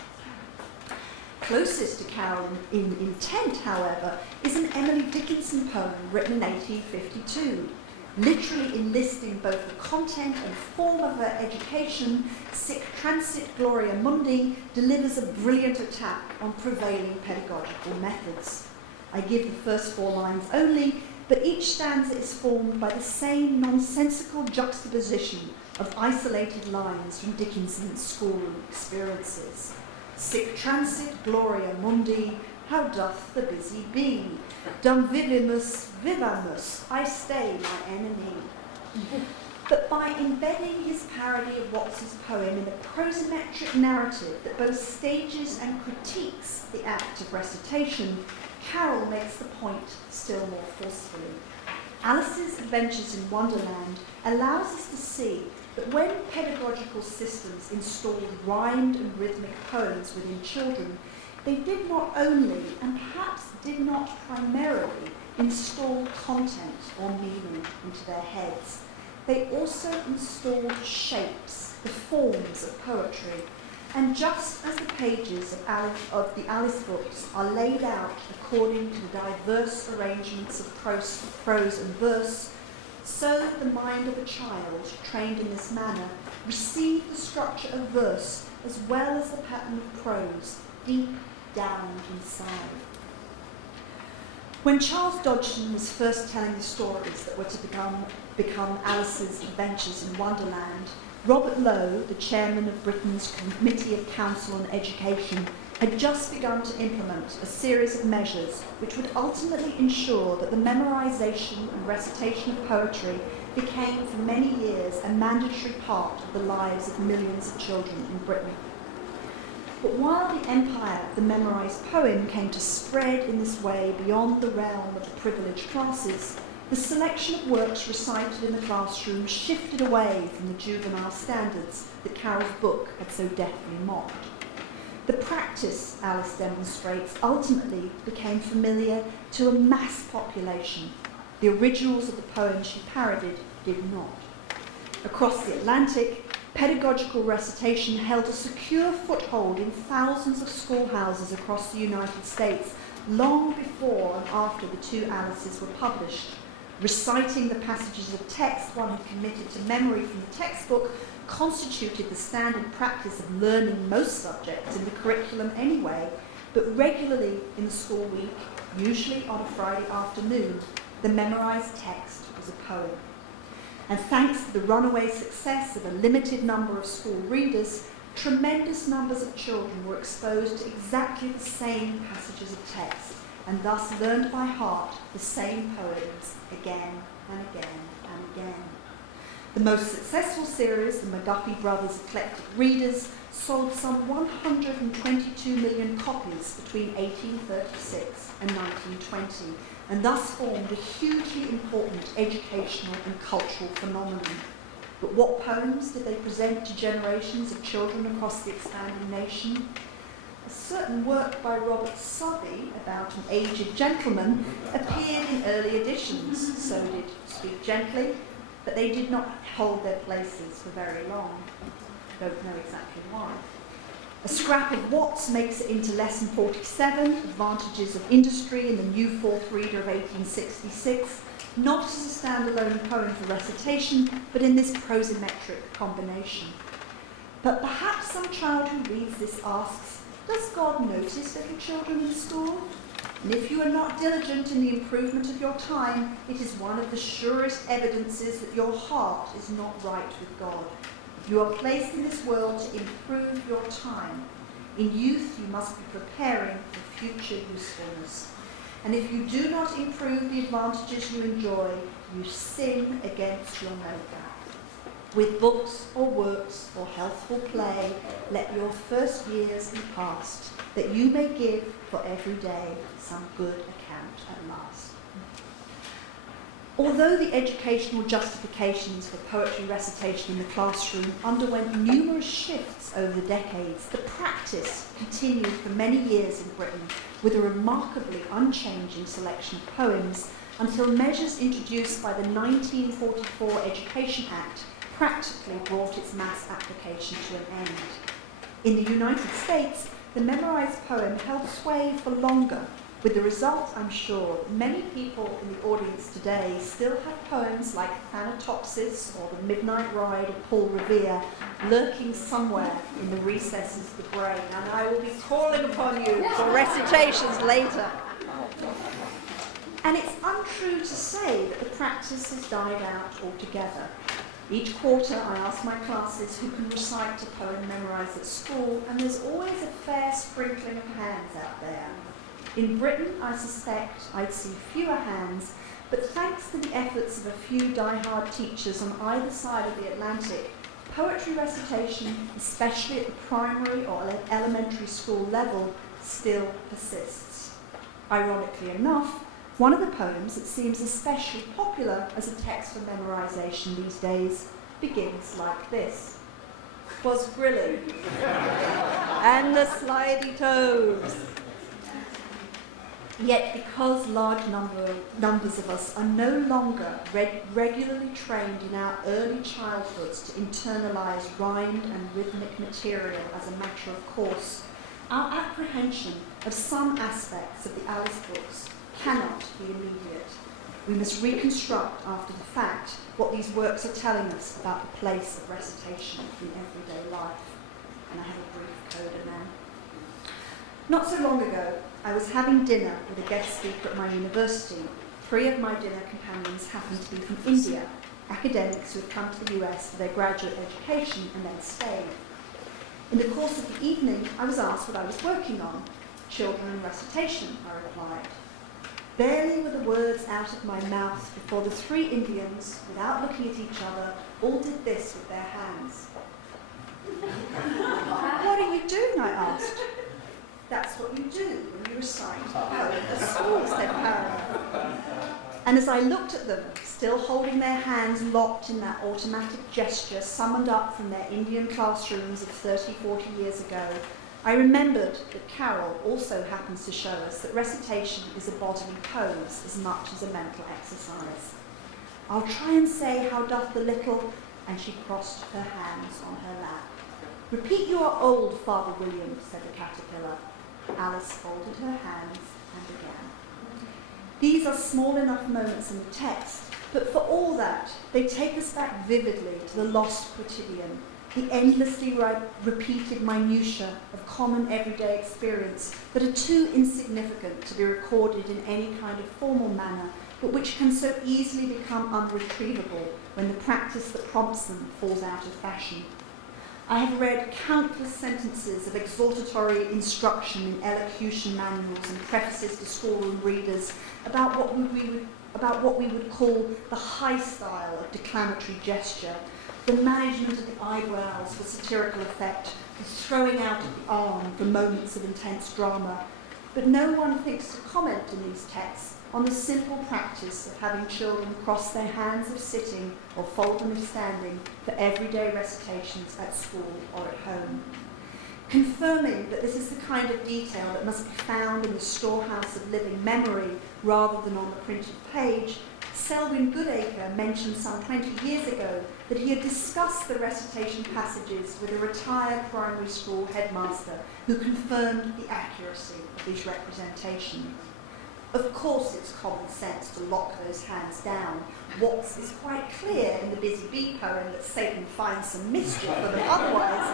Closest to Carroll in intent, however, is an Emily Dickinson poem written in 1852. Literally enlisting both the content and form of her education, Sic Transit Gloria Mundi delivers a brilliant attack on prevailing pedagogical methods. I give the first 4 lines only, but each stanza is formed by the same nonsensical juxtaposition of isolated lines from Dickinson's schoolroom experiences. Sic transit Gloria Mundi, how doth the busy bee? Dum vivimus vivamus, I stay my enemy. But by embedding his parody of Watts's poem in a prosometric narrative that both stages and critiques the act of recitation, Carroll makes the point still more forcefully. Alice's Adventures in Wonderland allows us to see that when pedagogical systems installed rhymed and rhythmic poems within children, they did not only, and perhaps did not primarily, install content or meaning into their heads. They also installed shapes, the forms of poetry. And just as the pages of the Alice books are laid out according to the diverse arrangements of prose and verse, so the mind of a child trained in this manner received the structure of verse as well as the pattern of prose deep down inside. When Charles Dodgson was first telling the stories that were to become Alice's Adventures in Wonderland, Robert Lowe, the chairman of Britain's Committee of Council on Education, had just begun to implement a series of measures which would ultimately ensure that the memorization and recitation of poetry became for many years a mandatory part of the lives of millions of children in Britain. But while the empire of the memorized poem came to spread in this way beyond the realm of the privileged classes, the selection of works recited in the classroom shifted away from the juvenile standards that Carroll's book had so deftly mocked. The practice, Alice demonstrates, ultimately became familiar to a mass population. The originals of the poems she parodied did not. Across the Atlantic, pedagogical recitation held a secure foothold in thousands of schoolhouses across the United States long before and after the two Alices were published. Reciting the passages of text one had committed to memory from the textbook constituted the standard practice of learning most subjects in the curriculum anyway, but regularly in the school week, usually on a Friday afternoon, the memorized text was a poem. And thanks to the runaway success of a limited number of school readers, tremendous numbers of children were exposed to exactly the same passages of text, and thus learned by heart the same poems again and again and again. The most successful series, the McGuffey Brothers' Eclectic Readers, sold some 122 million copies between 1836 and 1920, and thus formed a hugely important educational and cultural phenomenon. But what poems did they present to generations of children across the expanding nation? A certain work by Robert Southey about an aged gentleman appeared in early editions, so did Speak Gently, but they did not hold their places for very long. Don't know exactly why. A scrap of Watts makes it into Lesson 47, Advantages of Industry in the New Fourth Reader of 1866, not as a standalone poem for recitation, but in this prosimetric combination. But perhaps some child who reads this asks, does God notice little children in school? And if you are not diligent in the improvement of your time, it is one of the surest evidences that your heart is not right with God. You are placed in this world to improve your time. In youth, you must be preparing for future usefulness. And if you do not improve the advantages you enjoy, you sin against your Maker. With books or works or healthful play, let your first years be passed, that you may give for every day some good account at last. Although the educational justifications for poetry recitation in the classroom underwent numerous shifts over the decades, the practice continued for many years in Britain with a remarkably unchanging selection of poems until measures introduced by the 1944 Education Act practically brought its mass application to an end. In the United States, the memorized poem held sway for longer, with the result, I'm sure, that many people in the audience today still have poems like Thanatopsis or The Midnight Ride of Paul Revere lurking somewhere in the recesses of the brain, and I will be calling upon you for recitations later. And it's untrue to say that the practice has died out altogether. Each quarter I ask my classes who can recite a poem memorised at school, and there's always a fair sprinkling of hands out there. In Britain, I suspect I'd see fewer hands, but thanks to the efforts of a few die-hard teachers on either side of the Atlantic, poetry recitation, especially at the primary or elementary school level, still persists. Ironically enough, one of the poems that seems especially popular as a text for memorization these days begins like this. 'Twas grilling, and the slidey toes. Yet because large numbers of us are no longer regularly trained in our early childhoods to internalise rhymed and rhythmic material as a matter of course, our apprehension of some aspects of the Alice books cannot be immediate. We must reconstruct after the fact what these works are telling us about the place of recitation in everyday life. And I have a brief coda now. Not so long ago, I was having dinner with a guest speaker at my university. 3 of my dinner companions happened to be from India, academics who had come to the US for their graduate education and then stayed. In the course of the evening, I was asked what I was working on. Children and recitation, I replied. Barely were the words out of my mouth before the 3 Indians, without looking at each other, all did this with their hands. What are you doing? I asked. That's what you do when you recite a poem at school, said Karen. And as I looked at them, still holding their hands locked in that automatic gesture summoned up from their Indian classrooms of 30, 40 years ago, I remembered that Carol also happens to show us that recitation is a bodily pose as much as a mental exercise. I'll try and say how doth the little, and she crossed her hands on her lap. Repeat you are old, Father William, said the caterpillar. Alice folded her hands and began. These are small enough moments in the text, but for all that, they take us back vividly to the lost quotidian, the endlessly repeated minutiae of common everyday experience that are too insignificant to be recorded in any kind of formal manner, but which can so easily become unretrievable when the practice that prompts them falls out of fashion. I have read countless sentences of exhortatory instruction in elocution manuals and prefaces to schoolroom readers about what we would call the high style of declamatory gesture, the management of the eyebrows for satirical effect, the throwing out of the arm for moments of intense drama. But no one thinks to comment in these texts on the simple practice of having children cross their hands of sitting or fold them of standing for everyday recitations at school or at home. Confirming that this is the kind of detail that must be found in the storehouse of living memory rather than on the printed page, Selwyn Goodacre mentioned some 20 years ago that he had discussed the recitation passages with a retired primary school headmaster who confirmed the accuracy of these representations. Of course, it's common sense to lock those hands down. Watts is quite clear in the Busy Bee poem that Satan finds some mischief for them otherwise.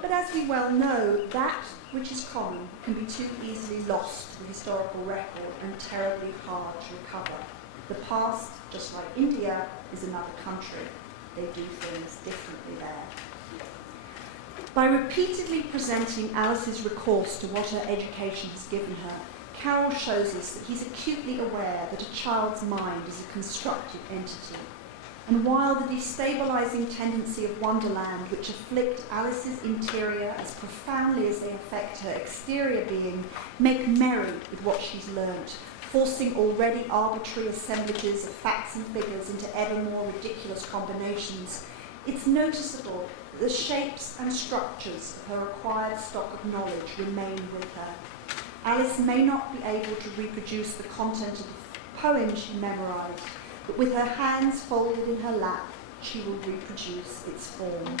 But as we well know, that which is common can be too easily lost to the historical record and terribly hard to recover. The past, just like India, is another country. They do things differently there. By repeatedly presenting Alice's recourse to what her education has given her, Carol shows us that he's acutely aware that a child's mind is a constructed entity. And while the destabilising tendency of Wonderland, which afflict Alice's interior as profoundly as they affect her exterior being, make merry with what she's learnt, forcing already arbitrary assemblages of facts and figures into ever more ridiculous combinations, it's noticeable that the shapes and structures of her acquired stock of knowledge remain with her. Alice may not be able to reproduce the content of the poem she memorised, but with her hands folded in her lap, she will reproduce its form.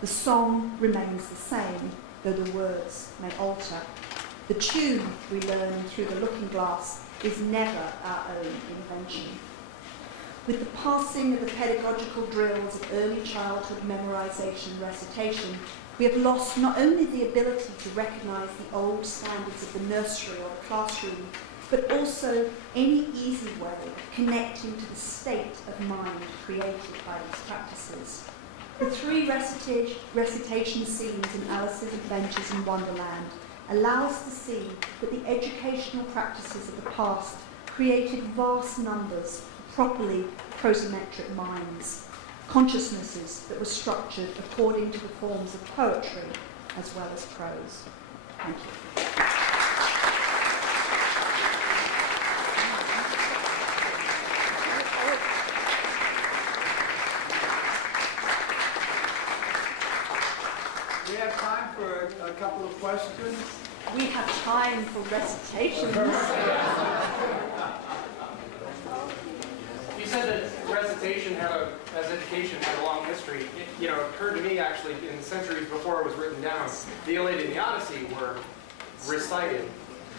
The song remains the same, though the words may alter. The tune we learn through the looking glass is never our own invention. With the passing of the pedagogical drills of early childhood memorisation recitation, we have lost not only the ability to recognise the old standards of the nursery or the classroom, but also any easy way of connecting to the state of mind created by these practices. The 3 recitation scenes in Alice's Adventures in Wonderland allow us to see that the educational practices of the past created vast numbers of properly prosometric minds, consciousnesses that were structured according to the forms of poetry as well as prose. Thank you. We have time for a couple of questions. We have time for recitations. You said that recitation as education had a long history. It occurred to me actually in the centuries before it was written down, the Iliad and the Odyssey were recited.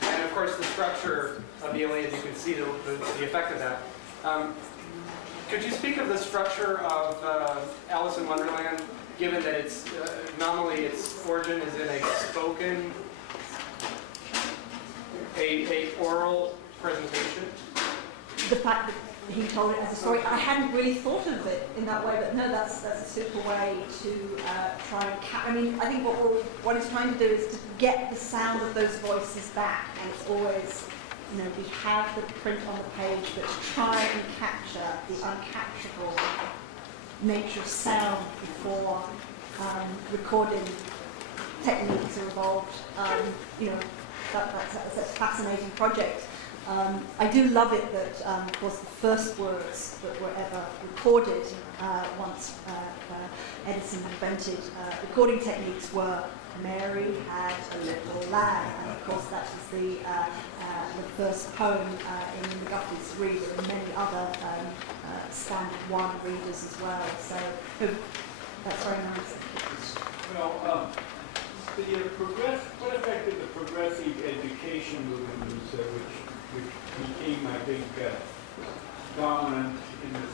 And of course the structure of the Iliad, you can see the effect of that. Could you speak of the structure of Alice in Wonderland, given that it's nominally its origin is in a spoken, a oral presentation? The fact that he told it as a story, I hadn't really thought of it in that way, but no, that's a super way to try and I think what it's trying to do is to get the sound of those voices back, and it's always, we have the print on the page, but to try and capture the uncapturable nature of sound before recording techniques are evolved. That's a fascinating project. I do love it that, of course, the first words that were ever recorded once Edison invented recording techniques were "Mary had a little lamb," and of course that was the first poem in McGuffey's Reader, and many other Standard One readers as well. So that's very nice. Well, what effect did the progressive education movement, which became, I think, dominant in the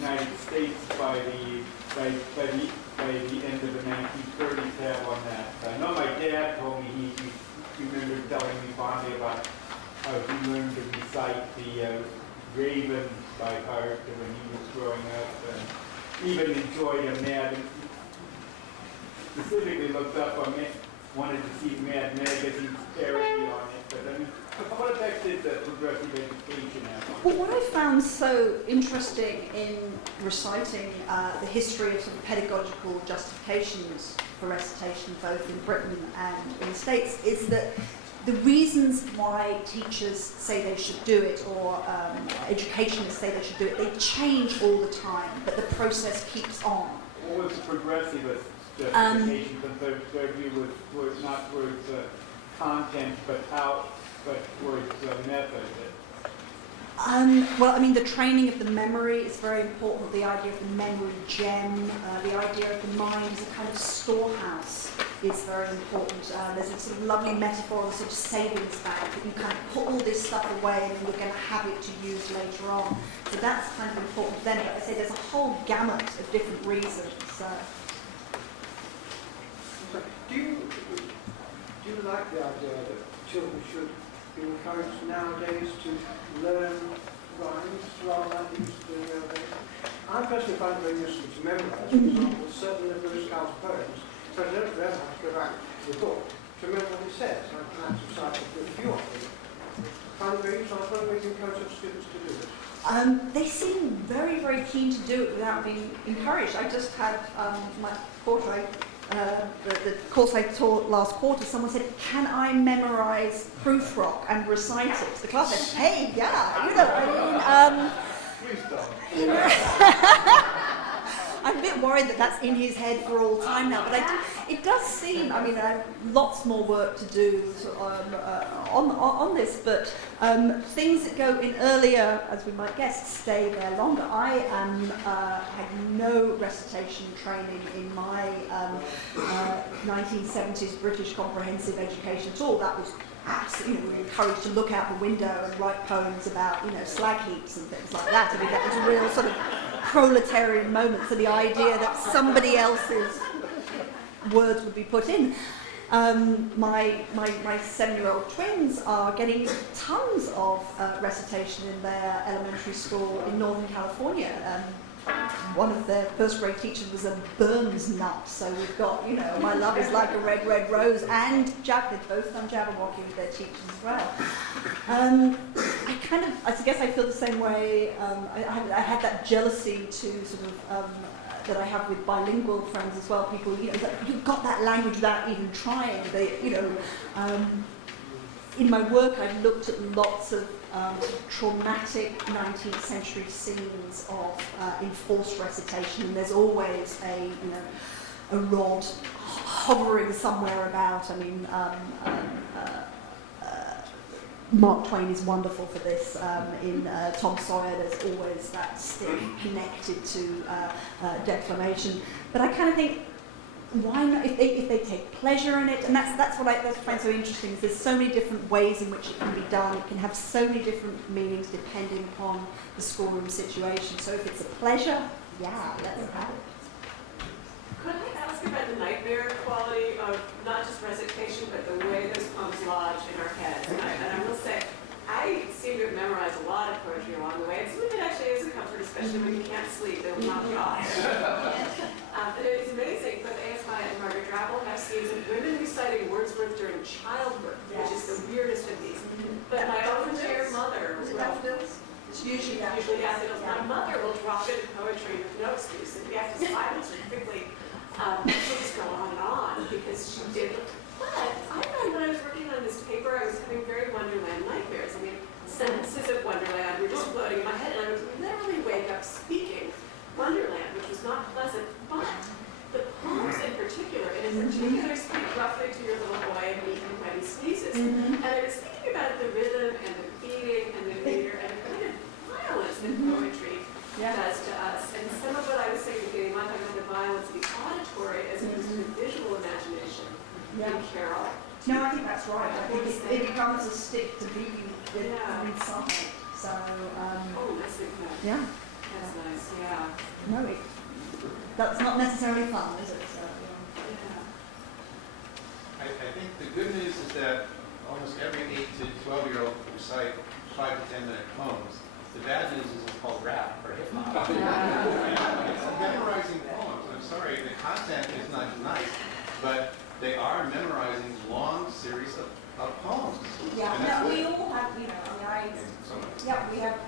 United States by the end of the 1930s have on that? I know my dad told me he remembered telling me fondly about how he learned to recite the Raven by heart when he was growing up, and even enjoyed a Mad, specifically looked up on it, wanted to see Mad Magazine's parody on it. But I mean, what effect did the progressive education have on it? Well, what I found so interesting in reciting the history of sort of pedagogical justifications for recitation, both in Britain and in the States, is that the reasons why teachers say they should do it, or educationists say they should do it, they change all the time, but the process keeps on. What was the progressivist justification? Because their view was not towards content, but towards method. Well, I mean, the training of the memory is very important. The idea of the memory gem, the idea of the mind as a kind of storehouse is very important. There's a sort of lovely metaphor of a sort of savings bank that you kind of put all this stuff away and then you're going to have it to use later on. So that's kind of important then. But I say there's a whole gamut of different reasons. Do you like the idea that children should be encouraged nowadays to learn rhymes rather than used to do the other days? I personally find it very useful to memorise, for example, certain of Lewis Carroll's poems, so I don't ever have to go back to the book to remember what it says. I can actually cite a few of them. I find it very useful. I find it very encouraging students to do it. They seem very, very keen to do it without being encouraged. I just had my quarter, the course I taught last quarter, someone said, "Can I memorize Proofrock and recite it?" The class said, "Hey, yeah, you know, I mean, Please don't. you know." I'm a bit worried that that's in his head for all time now, but it does seem, I mean, I have lots more work to do on this, but things that go in earlier, as we might guess, stay there longer. I had no recitation training in my 1970s British comprehensive education at all. That was absolutely, we were encouraged to look out the window and write poems about, slag heaps and things like that. I mean, that was a real sort of proletarian moment. So the idea that somebody else's words would be put in. My 7-year-old twins are getting tons of recitation in their elementary school in Northern California. One of their first grade teachers was a Burns nut, so we've got, my love is like a red, red rose, and they've both done Jabberwocky with their teachers as well. I guess I feel the same way. I had that jealousy to sort of that I have with bilingual friends as well. People, you've got that language without even trying. In my work, I've looked at lots of traumatic 19th century scenes of enforced recitation, and there's always a rod hovering somewhere about. I mean, Mark Twain is wonderful for this. In Tom Sawyer, there's always that stick connected to declamation. But I kind of think, why not, if they take pleasure in it, and that's what I find so interesting, is there's so many different ways in which it can be done. It can have so many different meanings depending upon the schoolroom situation. So if it's a pleasure, yeah, let's have it. Could I ask about the nightmare quality of not just recitation, but the way those poems lodge in our heads? And I will say, I seem to have memorized a lot of poetry along the way, and some of it actually is a comfort, especially when you can't sleep. It will knock you off. But it is amazing. Both ASI and Margaret Drabble have scenes of women reciting Wordsworth during childbirth, which is the weirdest of these. But my own dear mother will... It's usually daffodils. My mother will drop into poetry with no excuse, and we have to silence her quickly. She'll just go on, because she did. But I found when I was working on this paper, I was having very Wonderland nightmares. I mean, sentences of Wonderland were just floating in my head, and I would literally wake up speaking Wonderland, which was not pleasant, but the poems in particular, and in particular speak roughly to your little boy and me and when he sneezes. And I was thinking about the rhythm and the beating and the meter and the kind of violence that poetry does to us. And some of what I was saying at the beginning, not talking about the violence, the auditory as opposed to the visual imagination in Carol. No, I think that's right. I think it becomes a stick to beat you inside. So, oh, that's good. yeah. That's nice, yeah. No, that's not necessarily fun, is it? So, Yeah. I think the good news is that almost every 8 to 12-year-old can recite 5 to 10-minute poems. The bad news is it's called rap or hip hop. It's memorizing poems. I'm sorry, the content is not nice, but they are memorizing long series of poems. yeah, And that's no, we good. all have, you know, I mean, So- yeah, we have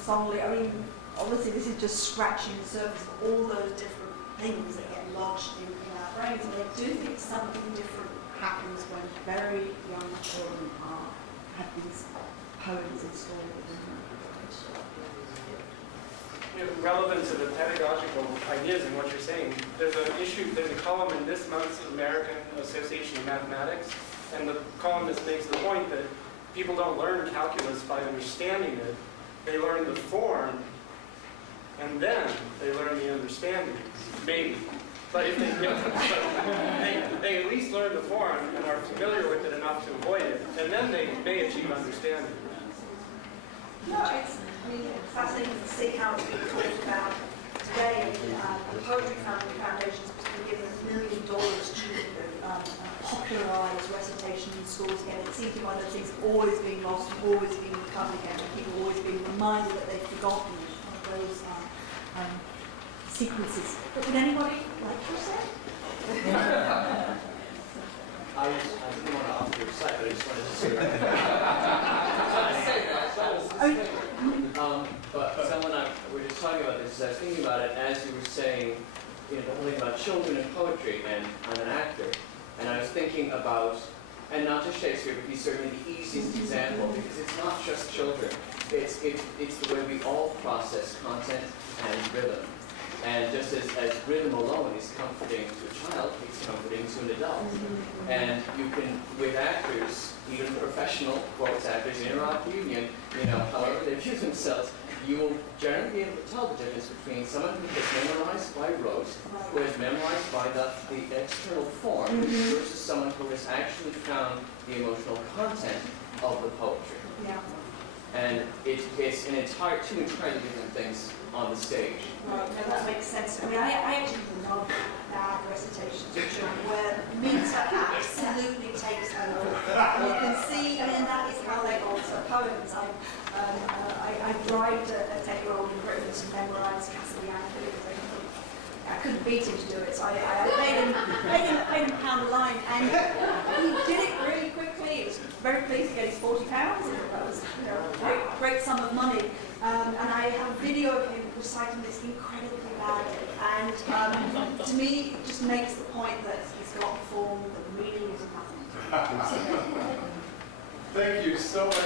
solely, I mean, obviously this is just scratching the surface of all those different things that get lodged in our brains. And I do think something different happens when very young children have these poems installed in them. Relevant to the pedagogical ideas and what you're saying, there's a column in this month's American Association of Mathematics, and the columnist makes the point that people don't learn calculus by understanding it, they learn the form, and then they learn the understanding, maybe. But if they at least learn the form and are familiar with it enough to avoid it, and then they may achieve understanding. No, it's fascinating to see how it's being talked about today. The Poetry Foundation has been given $1 million to popularise recitation in schools again. It seems to be one of those things always being lost and always being recovered again, and people always being reminded that they've forgotten of those sequences. But would anybody like to say? I didn't want to offer to recite, but I just wanted to say but someone we were just talking about this, I was thinking about it as you were saying, you know, the whole thing about children and poetry, and I'm an actor, and I was thinking about, and not just Shakespeare, but he's certainly the easiest example, because it's not just children, it's the way we all process content and rhythm. And just as rhythm alone is comforting to a child, it's comforting to an adult. And you can, with actors, even professional voice actors in a rock union, you know, however they view themselves, you will generally be able to tell the difference between someone who is memorized by rote, who is memorized by the external form, versus someone who has actually found the emotional content of the poetry. Yeah. And it's two entirely different things on the stage. Right, no, that makes sense. I mean, I actually love bad recitations of children where meter absolutely takes over. And you can see, I mean, that is how they alter poems. I bribed a 10-year-old in Britain to memorise Castellano because I couldn't beat him to do it, so I paid him £1 a line, and he did it really quickly. It was very pleased to get his £40. That was, you know, a great sum of money. And I have a video of him reciting this incredibly badly. And to me, it just makes the point that he's got the form, but the meaning is nothing. Thank you so much.